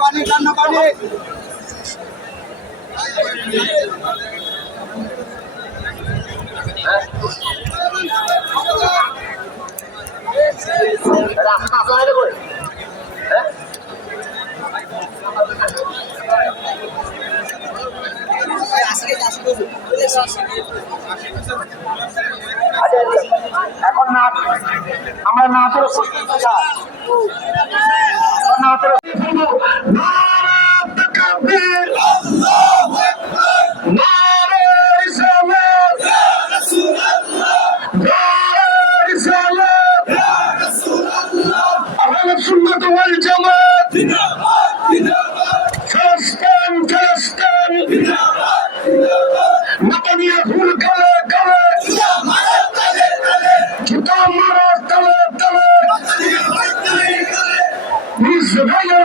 পানি ঠান্ডা পানি না আমরা করে প্রস্তুত নাচ আমরা নাচের ভাইয়া